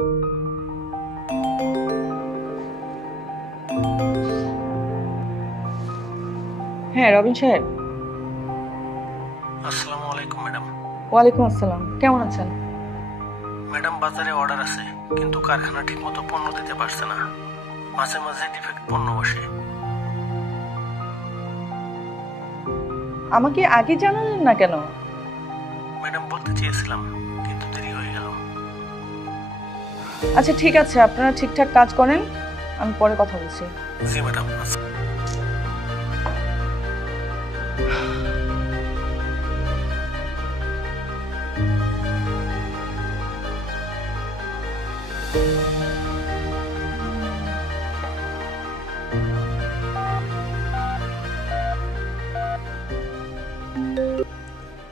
হ্যাঁ রবিন সাহেব। আসসালামু আলাইকুম ম্যাডাম। ওয়ালাইকুম আসসালাম, কেমন আছেন? ম্যাডাম বাজারে অর্ডার আছে, কিন্তু কারখানা ঠিকমতো পণ্য দিতে পারছে না, মাঝে মাঝে ডিফেক্ট পণ্য বসে। আমাকে আগে জানালেন না কেন? ম্যাডাম বলতে চেয়েছিলাম, কিন্তু দেরি হয়ে গেল। আচ্ছা ঠিক আছে, আপনারা ঠিকঠাক কাজ করেন, আমি পরে কথা বলছি। জি ম্যাডাম।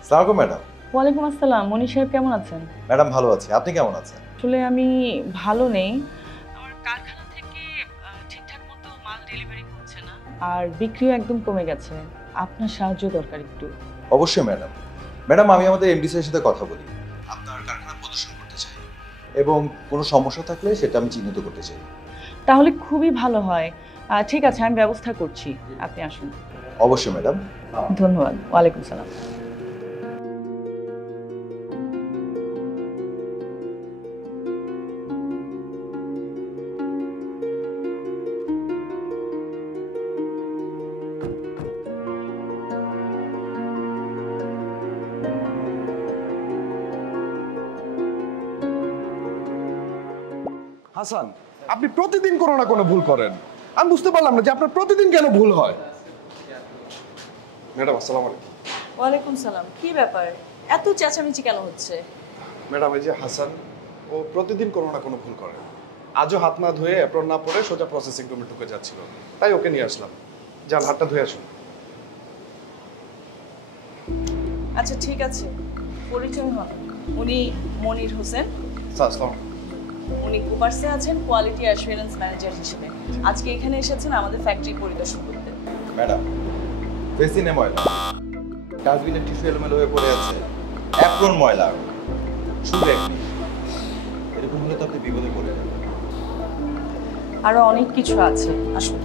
সালাম ম্যাডাম। ওয়ালাইকুম আসসালাম, মনি সাহেব কেমন আছেন? ম্যাডাম ভালো আছি, আপনি কেমন আছেন? আসলে আমি ভালো নেই, আমার কারখানা থেকে ঠিকঠাক মতো মাল ডেলিভারি হচ্ছে না, আর বিক্রিও একদম কমে গেছে। আপনার সাহায্য দরকার একটু। অবশ্যই ম্যাডাম। ম্যাডাম আমি আমাদের এমডি স্যারের সাথে কথা বলি, আপনার কারখানা প্রদর্শন করতে চাই এবং কোনো সমস্যা থাকলে সেটা আমি চিহ্নিত করতে চাই। তাহলে খুবই ভালো হয়। ঠিক আছে, আমি ব্যবস্থা করছি, আপনি আসুন। অবশ্যই ম্যাডাম। ধন্যবাদ। ওয়ালাইকুম সালাম। হাসান, আপনি প্রতিদিন কোনো না কোনো ভুল করেন। আমি বুঝতে পারলাম না যে আপনার প্রতিদিন কেন ভুল হয়। ম্যাডাম আসসালামু আলাইকুম। ওয়ালাইকুম সালাম। কি ব্যাপার, এত চেঁচামেচি কেন হচ্ছে? ম্যাডাম এই যে হাসান, ও প্রতিদিন কোনো না কোনো ভুল করে। আজও হাত না ধুয়ে অ্যাপ্রন না পরে সোজা প্রসেসিং রুমে ঢুকে যাচ্ছিল, তাই ওকে নিয়ে আসলাম। যান হাতটা ধুয়ে আসুন। আচ্ছা ঠিক আছে, পরিচয় হন। উনি মনির হোসেন। স্যার আসসালামু আলাইকুম। উনি কুপার্সে আছেন কোয়ালিটি অ্যাসুরেন্স ম্যানেজার হিসেবে। আজকে এখানে এসেছেন আমাদের ফ্যাক্টরি পরিদর্শন করতে। ম্যাডাম বেসিনে ময়লা, ডাস্টবিনের টিস্যু এলোমেলো হয়ে পড়ে আছে, অ্যাপ্রন ময়লা, শুধু একটি। এরকম হলে তো আপনি বিপদে পড়ে যাবেন। আরো অনেক কিছু আছে, আসুন।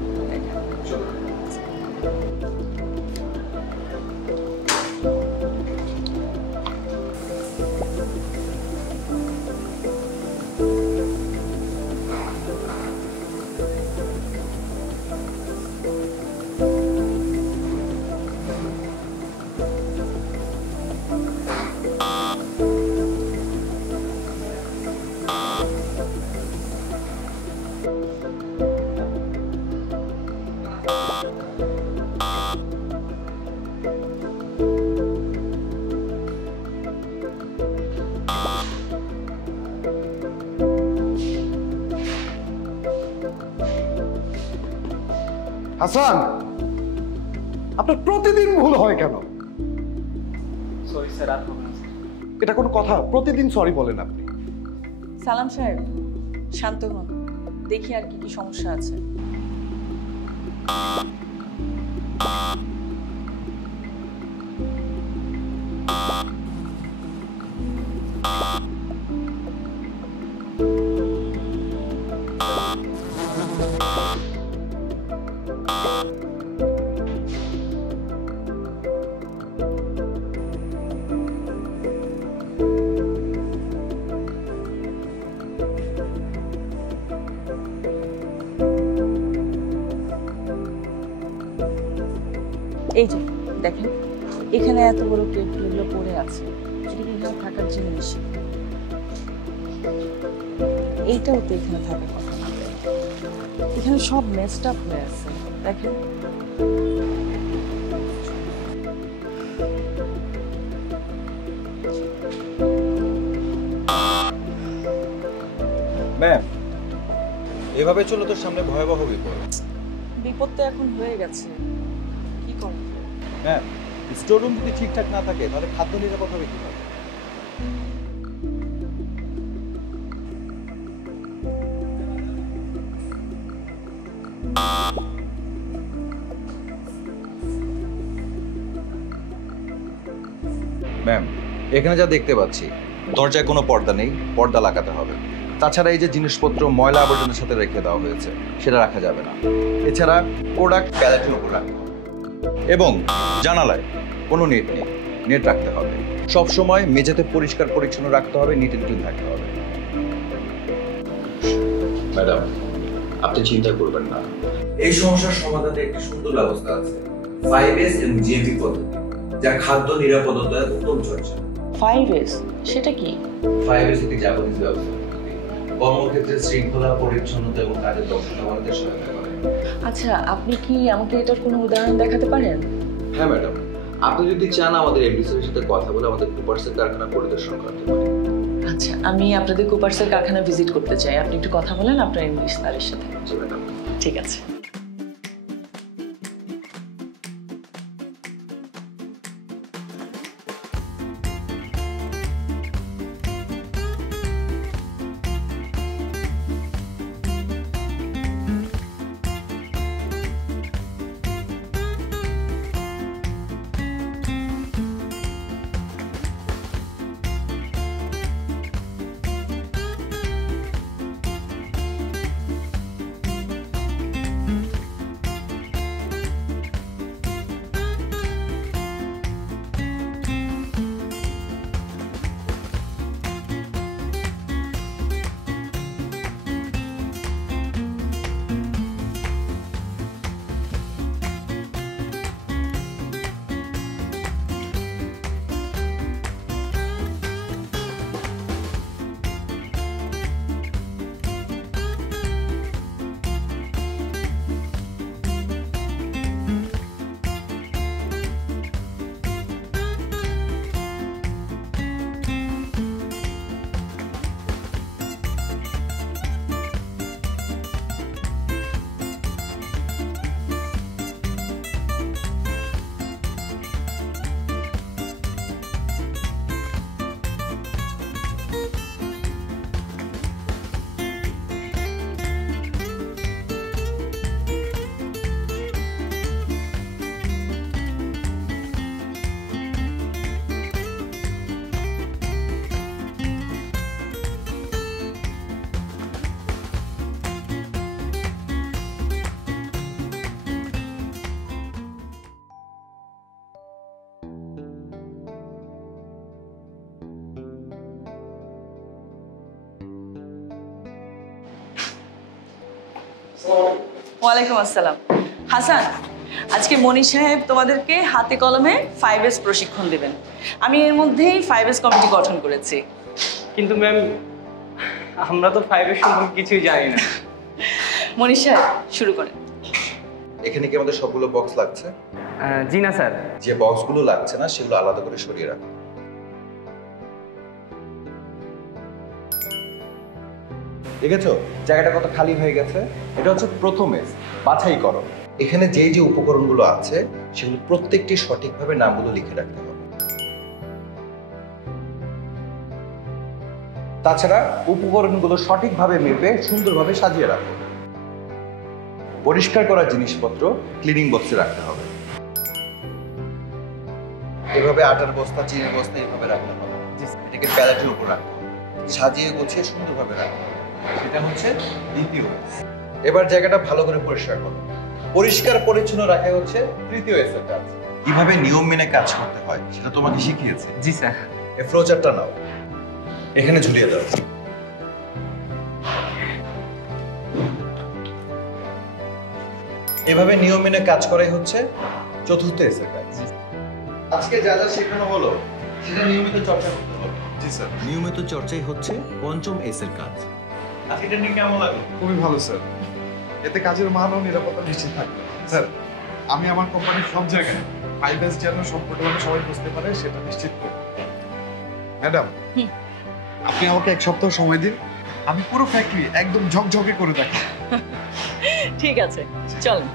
হাসান, আপনার প্রতিদিন ভুল হয় কেন? সরি স্যার, আর হবে না। এটা কোনো কথা? প্রতিদিন সরি বলেন আপনি। সালাম সাহেব, শান্ত হন, দেখি আর কি কি সমস্যা আছে। এই যে দেখেন, এখানে এত বড় প্লেটগুলো পড়ে আছে, এগুলো থাকার জিনিস। এইটাও তো এখানে থাকার কথা না, এখানে সব মেসড আপ হয়ে আছে দেখেন। ম্যাম এভাবে চলে তো সামনে ভয়াবহ বিপদ। বিপদ তো এখন হয়ে গেছে, কি করব? ম্যাম স্টোর রুম যদি ঠিকঠাক না থাকে তাহলে খাদ্য নিরাপদ হবে কিভাবে? ম্যাম এখানে যা দেখতে পাচ্ছি, দরজায় কোনো পর্দা নেই, পর্দা লাগাতে হবে। তাছাড়া এই যে জিনিসপত্র ময়লা আবর্জনার সাথে রেখে দেওয়া হয়েছে সেটা রাখা যাবে না। এছাড়া প্রোডাক্ট প্যালেটের উপর রাখতে হবে এবং জানালায় কোনো নেট নেই, নেট রাখতে হবে। সব সময় মেঝেতে পরিষ্কার পরিচ্ছন্ন রাখতে হবে, নিট এন্ড ক্লিন থাকতে হবে। ম্যাডাম, আপনি চিন্তা করবেন না, এই সমস্যার সমাধানে একটি সুন্দর ব্যবস্থা আছে, 5S এবং জিএমপি পদ্ধতি, যা খাদ্য নিরাপত্তার উত্তম চর্চা। 5S সেটা কি? 5S একটি জাপানিজ ব্যবস্থা পদ্ধতি, কর্মক্ষেত্রে শৃঙ্খলা, পরিচ্ছন্নতা এবং কাজের দক্ষতা বাড়াতে সহায়তা করে। আচ্ছা, আপনি কি আমাকে এটার কোনো উদাহরণ দেখাতে পারেন? হ্যাঁ ম্যাডাম, আপনি যদি চান আমাদের এমডি স্যারের সাথে কথা বলে আমাদের কুপার্সের কারখানা পরিদর্শন করতে পারেন। আচ্ছা, আমি আপনাদের কুপার্সের কারখানা ভিজিট করতে চাই। আপনি একটু কথা বলেন আপনার এমডি স্যারের সাথে। জি ম্যাডাম। ঠিক আছে। ওয়ালাইকুম আসসালাম। হাসান, আজকে মনির সাহেব তোমাদেরকে হাতে কলমে 5S প্রশিক্ষণ দেবেন। আমি এর মধ্যেই 5S কমিটি গঠন করেছি। কিন্তু ম্যাম, আমরা তো 5S সম্পর্কে কিছুই জানি না। মনির সাহেব শুরু করেন। এখানে কি আমাদের সবগুলো বক্স লাগছে? জি না স্যার। যে বক্সগুলো লাগছে না সেগুলো আলাদা করে সরিয়ে রাখো। দেখেছো জায়গাটা কত খালি হয়ে গেছে? এটা হচ্ছে প্রথম এস, বাছাই করো। এখানে যে যে উপকরণগুলো আছে সেগুলো প্রত্যেকটি সঠিকভাবে নামগুলো লিখে রাখতে হবে। তাছাড়া উপকরণগুলো সঠিকভাবে মেপে সুন্দরভাবে সাজিয়ে রাখো। পরিষ্কার করা জিনিসপত্র ক্লিনিং বক্সে রাখতে হবে। এভাবে আটার বস্তা, চিনির বস্তা এভাবে রাখতে হবে। এটাকে প্যালেটের উপর রাখতে হবে, সাজিয়ে গুছিয়ে সুন্দরভাবে রাখতে হবে। সেটা হচ্ছে দ্বিতীয়। এবার জায়গাটা ভালো করে পরিষ্কার করো। পরিষ্কার পরিচ্ছন্ন রাখা হচ্ছে তৃতীয় এসের কাজ। কিভাবে নিয়ম মেনে কাজ করতে হয় সেটা তোমাকে শিখিয়েছে। জি স্যার। এই ফ্লোচারটা নাও, এখানে ঝুলিয়ে দাও। এভাবে নিয়ম মেনে কাজ করাই হচ্ছে চতুর্থ এসের কাজ। আজকে যা যা শেখানো হলো সেটা নিয়মিত চর্চা করতে হবে। জি স্যার। নিয়মিত চর্চাই হচ্ছে পঞ্চম এসের কাজ। আজকে ট্রেনিং কেমন লাগলো? খুবই ভালো স্যার, এতে কাজের মান ও নিরাপত্তা নিশ্চিত থাকবে। স্যার, আমি আমার কোম্পানির সব জায়গায় 5S যেন সম্পূর্ণভাবে সবাই বুঝতে পারে সেটা নিশ্চিত করব। ম্যাডাম, আপনি আমাকে এক সপ্তাহ সময় দিন, আমি পুরো ফ্যাক্টরি একদম ঝকঝকে করে দেখাবো। ঠিক আছে, চলেন।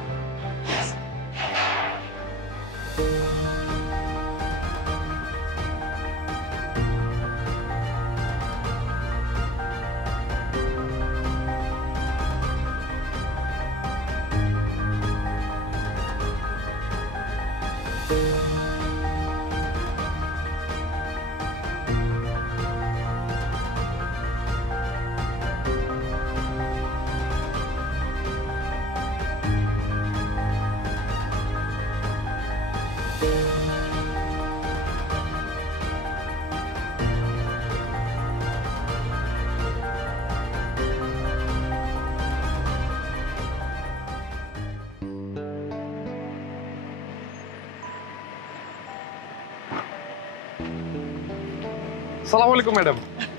সালাম আলাইকুম ম্যাডাম।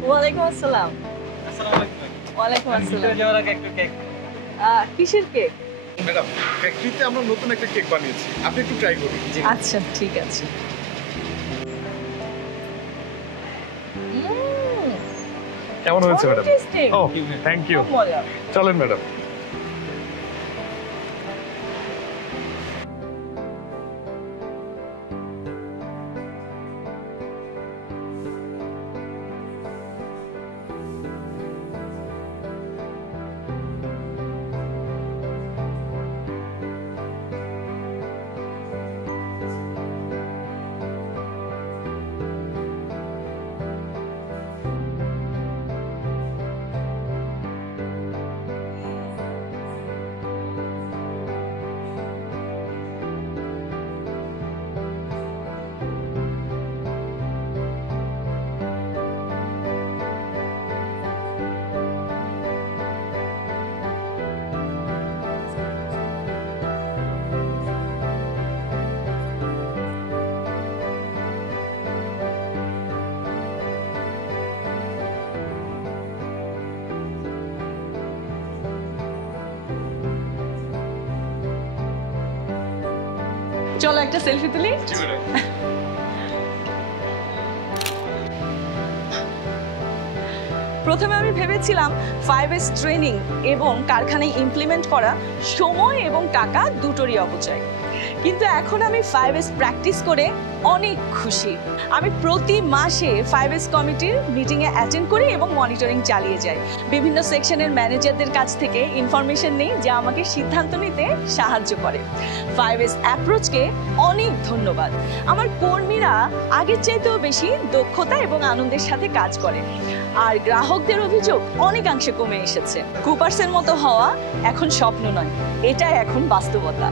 ওয়ালাইকুম আসসালাম। আসসালামু আলাইকুম। ওয়ালাইকুম আসসালাম। ভিতরে যাওয়ার আগে একটু কেক। কিসের কেক? ম্যাডাম, ফ্যাক্টরিতে আমরা নতুন একটা কেক বানিয়েছি, আপনি একটু ট্রাই করুন। আচ্ছা ঠিক আছে। কেমন হয়েছে ম্যাডাম? Interesting. ও থ্যাংক ইউ। খুব মজা। চলেন ম্যাডাম। চলো একটা সেলফি তুলি। প্রথমে আমি ভেবেছিলাম 5S ট্রেনিং এবং কারখানায় ইমপ্লিমেন্ট করা সময় এবং টাকা দুটোরই অপচয়, কিন্তু এখন আমি 5S প্র্যাকটিস করে অনেক খুশি। আমি প্রতি মাসে 5S কমিটির মিটিংয়ে অ্যাটেন্ড করি এবং মনিটরিং চালিয়ে যাই। বিভিন্ন সেকশনের ম্যানেজারদের কাছ থেকে ইনফরমেশন নিই যা আমাকে সিদ্ধান্ত নিতে সাহায্য করে। 5S অ্যাপ্রোচকে অনেক ধন্যবাদ। আমার কর্মীরা আগের চাইতেও বেশি দক্ষতা এবং আনন্দের সাথে কাজ করে, আর গ্রাহকদের অভিযোগ অনেকাংশে কমে এসেছে। কুপার্সের মতো হওয়া এখন স্বপ্ন নয়, এটাই এখন বাস্তবতা।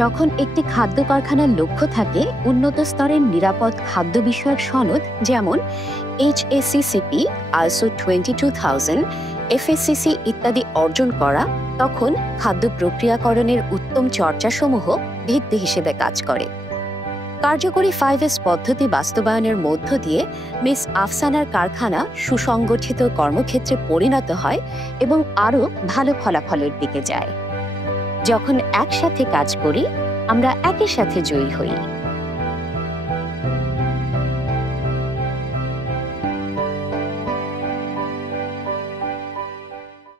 যখন একটি খাদ্য কারখানার লক্ষ্য থাকে উন্নত স্তরের নিরাপদ খাদ্য বিষয়ক সনদ যেমন HACCP, ISO 22000, FSCC ইত্যাদি অর্জন করা, তখন খাদ্য প্রক্রিয়াকরণের উত্তম চর্চাসমূহ ভিত্তি হিসেবে কাজ করে। কার্যকরী 5S পদ্ধতি বাস্তবায়নের মধ্য দিয়ে মিস আফসানার কারখানা সুসংগঠিত কর্মক্ষেত্রে পরিণত হয় এবং আরও ভালো ফলাফলের দিকে যায়। যখন একসাথে কাজ করি আমরা একের সাথে জয়ী হই।